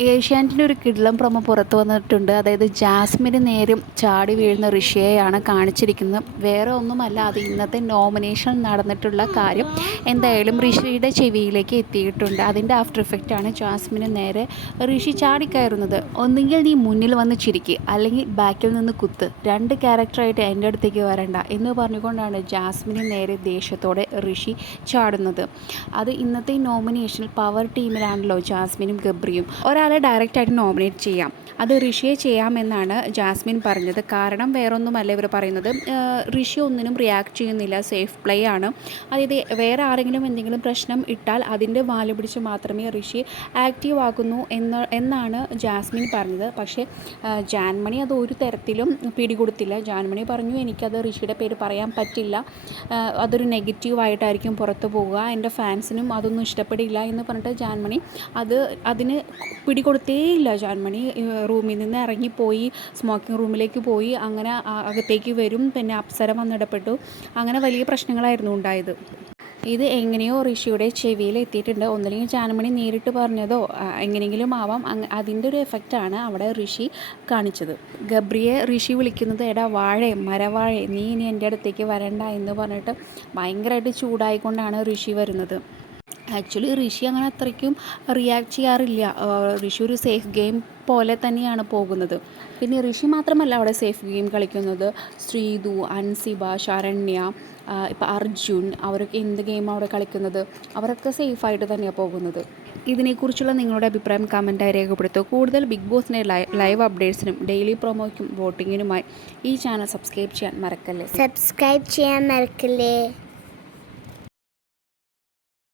ഏഷ്യാനെറ്റിന്റെ ഒരു കിടിലം പ്രൊമോ പുറത്തു വന്നിട്ടുണ്ട്. അതായത് ജാസ്മിന് നേരും ചാടി വീഴുന്ന ഋഷിയെയാണ് കാണിച്ചിരിക്കുന്നത്. വേറെ ഒന്നുമല്ല അത് ഇന്നത്തെ നോമിനേഷൻ നടന്നിട്ടുള്ള കാര്യം. എന്തായാലും ഋഷിയുടെ ചെവിയിലേക്ക് എത്തിയിട്ടുണ്ട്. അതിന്റെ ആഫ്റ്റർ ഇഫക്റ്റ് ആണ് ജാസ്മിന് നേരെ ഋഷി ചാടിക്കയറുന്നത്. ഒന്നുകിൽ നീ മുന്നിൽ വന്ന് ചിരിക്ക് അല്ലെങ്കിൽ ബാക്കിൽ നിന്ന് കുത്ത്. രണ്ട് ക്യാരക്ടറായിട്ട് എന്റെ അടുത്തേക്ക് വരണ്ട എന്ന് പറഞ്ഞുകൊണ്ടാണ് ജാസ്മിന് നേരെ ദേഷ്യത്തോടെ ഋഷി ചാടുന്നത്. അത് ഇന്നത്തെ നോമിനേഷനിൽ പവർ ടീമിലാണല്ലോ ജാസ്മിനും ഗബ്രിയും. ഒരാളെ ഡയറക്റ്റായിട്ട് നോമിനേറ്റ് ചെയ്യാം. അത് ഋഷിയെ ചെയ്യാമെന്നാണ് ജാസ്മിൻ പറഞ്ഞത്. കാരണം വേറൊന്നുമല്ല ഇവർ പറയുന്നത്. ഋഷി ഒന്നിനും റിയാക്ട് ചെയ്യുന്നില്ല. സേഫ് പ്ലേ ആണ്. അതായത് വേറെ ആരെങ്കിലും എന്തെങ്കിലും പ്രശ്നം ഇട്ടാൽ അതിന്റെ വാൽ പിടിച്ച് മാത്രമേ ഋഷി ആക്റ്റീവ് ആകുന്നു എന്ന് എന്നാണ് ജാസ്മിൻ പറഞ്ഞത്. പക്ഷേ ജാൻമണി അത് ഒരു തരത്തിലും പിടികൊടുത്തില്ല. ജാൻമണി പറഞ്ഞു എനിക്കത് ഋഷിയുടെ പേര് പറയാൻ പറ്റില്ല. അതൊരു നെഗറ്റീവായിട്ടായിരിക്കും പുറത്തു പോവുക. എന്റെ ഫാൻസിനും അതൊന്നും ഇഷ്ടപ്പെടില്ല. എന്ന് പറഞ്ഞിട്ട് ജാൻമണി അത് അതിന് പിടികൊടുത്തേയില്ല ജാൻമണി. റൂമിൽ നിന്ന് ഇറങ്ങിപ്പോയി സ്മോക്കിംഗ് റൂമിലേക്ക് പോയി അങ്ങനെ അകത്തേക്ക് വരും പിന്നെ അപ്സര വന്നിടപെട്ടു അങ്ങനെ വലിയ പ്രശ്നങ്ങളായിരുന്നു ഉണ്ടായത്. ഇത് എങ്ങനെയോ ഋഷിയുടെ ചെവിയിൽ എത്തിയിട്ടുണ്ട്. ഒന്നില്ലെങ്കിൽ ജാനമണി നേരിട്ട് പറഞ്ഞതോ എങ്ങനെയെങ്കിലും ആവാം. അതിന്റെ ഒരു എഫക്റ്റാണ് അവിടെ ഋഷി കാണിച്ചത്. ഗബ്രിയെ ഋഷി വിളിക്കുന്നത് എടാ വാഴേ മരവാഴേ നീ ഇനി എന്റെ അടുത്തേക്ക് വരണ്ട എന്ന് പറഞ്ഞിട്ട് ഭയങ്കരമായിട്ട് ചൂടായിക്കൊണ്ടാണ് ഋഷി വരുന്നത്. ആക്ച്വലി ഋഷി അങ്ങനെ അത്രയ്ക്കും റിയാക്ട് ചെയ്യാറില്ല. ഋഷി ഒരു സേഫ് ഗെയിം പോലെ തന്നെയാണ് പോകുന്നത്. പിന്നെ ഋഷി മാത്രമല്ല അവിടെ സേഫ് ഗെയിം കളിക്കുന്നത്. ശ്രീതു അൻസിബ ശരണ്യ ഇപ്പം അർജുൻ അവരൊക്കെ എന്ത് ഗെയിം അവിടെ കളിക്കുന്നത്? അവരൊക്കെ സേഫായിട്ട് തന്നെയാണ് പോകുന്നത്. ഇതിനെക്കുറിച്ചുള്ള നിങ്ങളുടെ അഭിപ്രായം കമന്റായി രേഖപ്പെടുത്തുക. കൂടുതൽ ബിഗ് ബോസിന്റെ ലൈവ് അപ്ഡേറ്റ്സിനും ഡെയിലി പ്രൊമോയ്ക്കും വോട്ടിങ്ങിനുമായി ഈ ചാനൽ സബ്സ്ക്രൈബ് ചെയ്യാൻ മറക്കല്ലേ? സബ്സ്ക്രൈബ് ചെയ്യാൻ മറക്കല്ലേ?